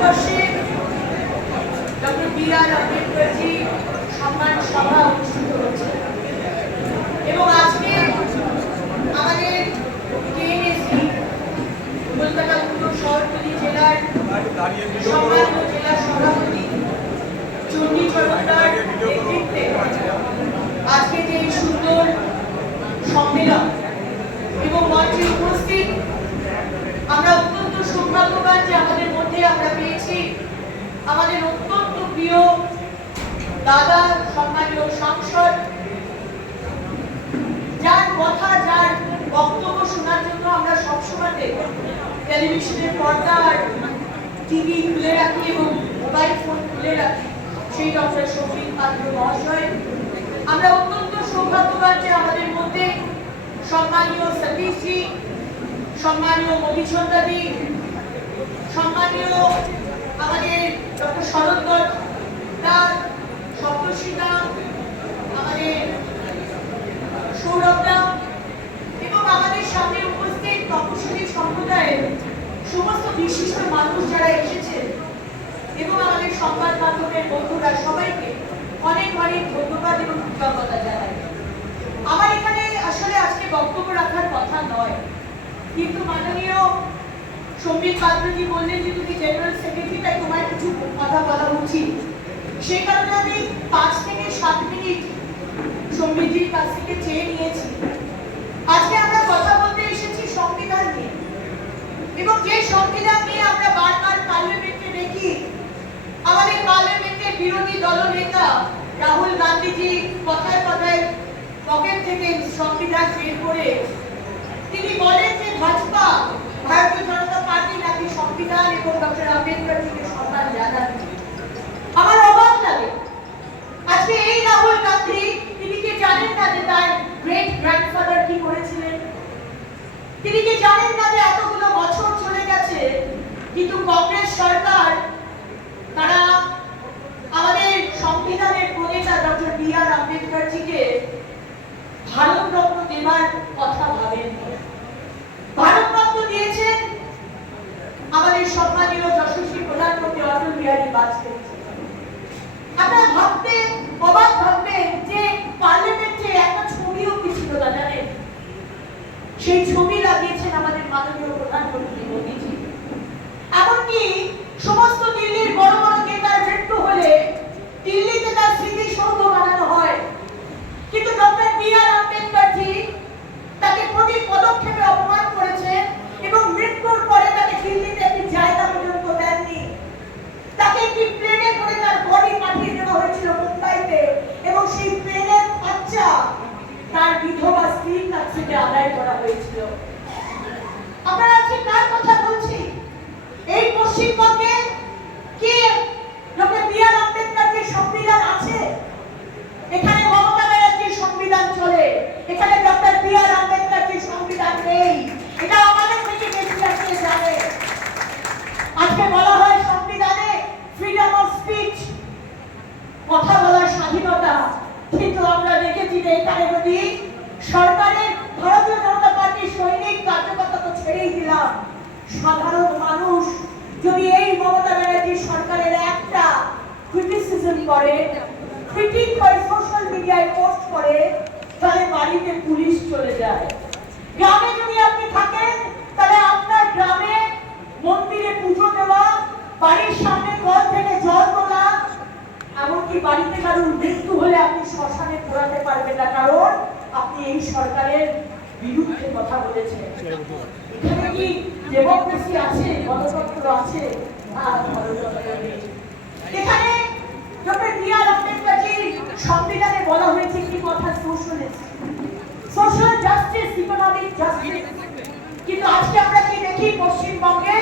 ভারতবর্ষে doctor B.R.. আম্বেদকরজি সম্মান সভা অনুষ্ঠিত হচ্ছে এবং আজকে আমাদের কেএনএসডি কলকাতা উত্তর শহরতলি জেলার সম্মানিত জেলা সভাপতি চণ্ডী চরণদার নেতৃত্বে আজকে যে সুন্দর সম্মেলন এবং মঞ্চে উপস্থিত আমরা অত্যন্ত সৌভাগ্যবান যে আমাদের মধ্যে আমরা পেয়েছি আমাদের অত্যন্ত প্রিয় দাদা সম্মানীয় সাংসদ, যার কথা যার বক্তব্য শোনার জন্য আমরা সবসময় টেলিভিশনের পর্দা আর টিভি খুলে রাখি এবং মোবাইল ফোন খুলে রাখি, সেই ডক্টর শৌভিক পাত্র মহাশয়। আমরা অত্যন্ত সৌভাগ্যবান যে আমাদের মধ্যে সম্মানীয় সতীশজি, সম্মানীয় মধুচন্দ্রাদি, সম্মানীয় আমাদের ডক্টর শরৎদত্ত দাস, সপ্তর্ষিদা, আমাদের সৌরভদা এবং আমাদের সামনে উপস্থিত তপশিলি সম্প্রদায়ের সমস্ত বিশিষ্ট মানুষ যারা এসেছে এবং আমাদের সংবাদ মাধ্যমের বন্ধুরা, সবাইকে অনেক অনেক ধন্যবাদ এবং কৃতজ্ঞতা জানাই। আমার এখানে আসলে আজকে বক্তব্য রাখার কথা নয়, কিন্তু মাননীয় সম্বিত পাত্রজি বললেন যে তুমি জেনারেল সেক্রেটারি, তাই তোমার কিছু কথা বলা উচিত। সেই কারণে আমি 5 থেকে 7 মিনিট সম্বিতজির কাছ থেকে চেয়ে নিয়েছি। আজকে আমরা কথা বলতে এসেছি সংবিধান নিয়ে, এবং যে সংবিধান নিয়ে আমরা বারবার পার্লামেন্টে দেখি আমাদের পার্লামেন্টের বিরোধী দলনেতা রাহুল গান্ধীজি কথায় কথায় পকেট থেকে সংবিধান বের করে তিনি বলেন যে ভাজপা, ভারতীয় জনতা পার্টি নাকি সংবিধান এবং ডক্টর আম্বেদকরজিকে সম্মান জানান। আমার অবাক লাগে। আজকে এই রাহুল গান্ধী, তিনি কি জানেন না যে তার গ্রেট গ্র্যান্ডফাদার কি করেছিলেন? তিনি কি জানেন না যে এতগুলো বছর চলে গেছে কিন্তু কংগ্রেস সরকার তারা আমাদের সংবিধানের প্রণেতা ডক্টর বি.আর. আম্বেদকরজিকে ভারতরত্ন দেবার কথা ভাবেননি। ভারতরত্ন দিয়েছেন আমাদের সম্মানীয় যশস্বী প্রধানমন্ত্রী অটল বিহারী বাজপেয়ী। আপনারা ভাবতে অবাক ভাববেন যে পার্লামেন্টে একটা ছবিও কি ছিল না জানেন? সেই ছবি লাগিয়েছেন আমাদের মাননীয় প্রধানমন্ত্রী মোদীজি। এমনকি সমস্ত দিল্লির বড় বড় নেতার মৃত্যু হলে দিল্লিতে তার স্মৃতিসৌধ বানানো হয়, কিন্তু ডক্টর বি.আর. আম্বেদকরজি তাকে প্রতি পদক্ষেপে অপমান করেছেন এবং মৃত্যুর পরে তাকে দিল্লিতে একটি জায়গা পর্যন্ত দেননি। তাকে একটি প্লেনে করে তার বডি পাঠিয়ে দেওয়া হয়েছিল মুম্বাইতে, এবং সেই প্লেনের খরচা তার বিধবা স্ত্রীর কাছ থেকে আদায় করা হয়েছিল। আপনারা আজকে কার কথা বলছি? এই পশ্চিমবঙ্গে কি ডক্টর বি.আর. আম্বেদকরজির সংবিধান আছে? এখানে মমতা ব্যানার্জির সংবিধান চলে, এখানে ডক্টর বি.আর. আম্বেদকরজির সংবিধান নেই। এটা আমাদের থেকে বেশি আসলে জানে। আজকে বলা হয় সংবিধানে ফ্রিডম অফ স্পিচ, কথা বলার স্বাধীনতা, কিন্তু আমরা দেখেছি যে এখানে যদি সরকারের ভারতীয় জনতা পার্টির সৈনিক কার্যকর্তা তো ছেড়েই দিলাম, সাধারণ মানুষ যদি এই মমতা ব্যানার্জির সরকারের একটা ক্রিটিসিজম করে, ক্রিটিক করে সোশ্যাল মিডিয়ায় পোস্ট করে, তাহলে বাড়িতে পুলিশ চলে যায়। গ্রামে যদি আপনি থাকেন তাহলে আপনার গ্রামে মন্দিরে পুজো দেওয়া, বাড়ির সামনে কল থেকে জল তোলা, এমনকি বাড়িতে কারোর মৃত্যু হলে আপনি শ্মশানে পোড়াতে পারবেন না, কারণ আপনি এই সরকারের বিরুদ্ধে কথা বলেছেন। এখানে কি ডেমোক্রেসি আছে, গণতন্ত্র আছে? এখানে ডক্টর বি.আর. আম্বেদকরজির সংবিধানে বলা হয়েছে কি কথা? Socialist, social justice, economic justice. কিন্তু আজকে আমরা কি দেখি পশ্চিমবঙ্গে?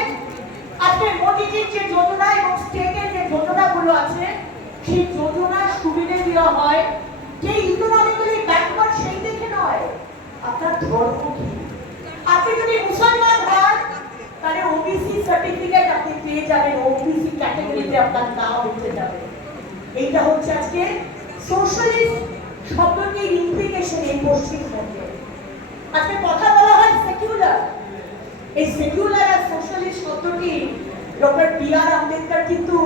আজকে মোদীজির যে যোজনা এবং স্টেটের যে যোজনাগুলো আছে, সেই যোজনা সুবিধে দেওয়া হয় যে ইকোনমিক্যালি ব্যাকওয়ার্ড সেই দেখে নয়, আপনার ধর্ম কি। আপনি যদি মুসলমান হন তাহলে ওবিসি সার্টিফিকেট আপনি পেয়ে যাবেন, ওবিসি ক্যাটাগরিতে আপনার নাম উঠে যাবে। এইটা হচ্ছে আজকে সোশ্যালিস্ট শব্দটির ইমপ্লিকেশন এই পশ্চিমবঙ্গে। আজকে কথা বলা হয় সেকুলার, এই সেকুলার আর সোশ্যালিস্ট শব্দটি ডক্টর বি আর আম্বেদকর কিন্তু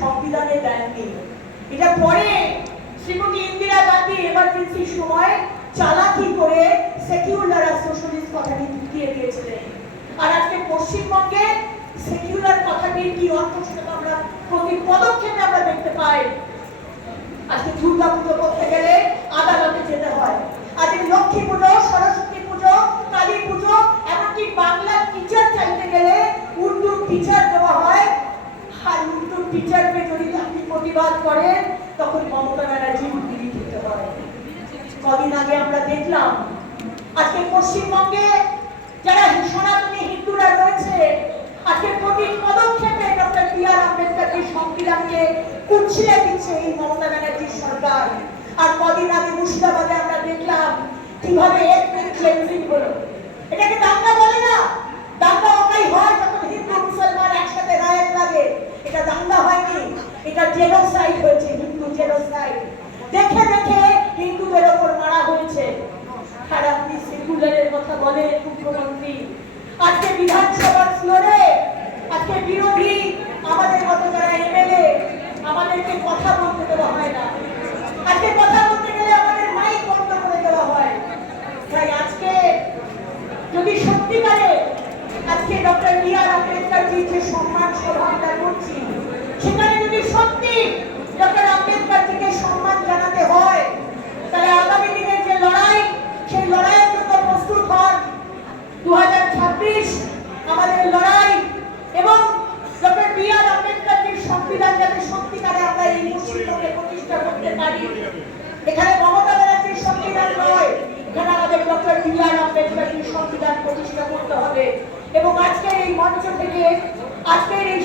সংবিধানে দেননি, এটা পরে শ্রীমতী ইন্দিরা গান্ধী এমার্জেন্সির সময় চালাকি করে সেকুলার আর সোশ্যালিস্ট কথাটি ঢুকিয়ে দিয়েছিলেন। আর আজকে পশ্চিমবঙ্গে সেকুলার কথাটির কি অর্থ সেটা আমরা প্রতি পদক্ষেপে আমরা দেখতে পাই। আজকে দুর্গা পুজো করতে গেলে আদালতে যেতে হয়, আজকে লক্ষ্মী পুজো, সরস্বতী পুজো, কালী পুজো, এমনকি বাংলার টিচার চাইতে গেলে উর্দু টিচার দেওয়া হয়। আর উর্দু টিচারকে যদি আপনি প্রতিবাদ করেন তখন মমতা ব্যানার্জির গুলি খেতে হয়। কদিন আগে আমরা দেখলাম আজকে পশ্চিমবঙ্গে যারা সনাতনী হিন্দুরা রয়েছে আজকে প্রতি পদক্ষেপে ডক্টর বি আর আম্বেদকরের সংবিধানকে কুঁচিয়ে দিচ্ছে এই মমতা ব্যানার্জির সরকার। আর কদিন আগে মুর্শিদাবাদে আমরা দেখলাম কিভাবে এথনিক ক্লেন্সিং হলো। এটাকে দাঙ্গা বলে না, দাঙ্গা ওটাই হয় যখন হিন্দু মুসলমান একসাথে রায়ের লাগে, এটা দাঙ্গা হয়নি, এটা জেনোসাইড হয়েছে, হিন্দু জেনোসাইড। দেখে দেখে হিন্দুদের ওপর মারা হয়েছে। আর আপনি সেকুলারের কথা বলেন মুখ্যমন্ত্রী, আজকে বিধানসভার ফ্লোরে আজকে বিরোধী আমাদের মতো যারা এমএলএ আমাদেরকে কথা বলতে দেওয়া হয় না, আজকে কথা বলতে গেলে আমাদের মাইক বন্ধ করে দেওয়া হয়। তাই আজকে যদি সত্যিকারে আজকে ডক্টর বি আর আম্বেদকরজির যে সম্মান সভা আমরা করছি সেখানে যদি সত্যি ডক্টর আম্বেদকরজিকে সম্মান জানাতে হয় তাহলে আগামী দিনের যে লড়াই সেই লড়াইয়ের জন্য প্রস্তুত হন। 2026 আমাদের লড়াই এবং ডক্টর বি আর আম্বেদকরজির সংবিধান যাতে সত্যিকারে আমরা এই মুসলিমকে প্রতিষ্ঠা করতে পারি। এখানে মমতা ব্যানার্জির সংবিধান নয়, এখানে আমাদের ডক্টর বি আর আম্বেদকরজির সংবিধান প্রতিষ্ঠা করতে হবে। এবং আজকের এই মঞ্চ থেকে আজকের এই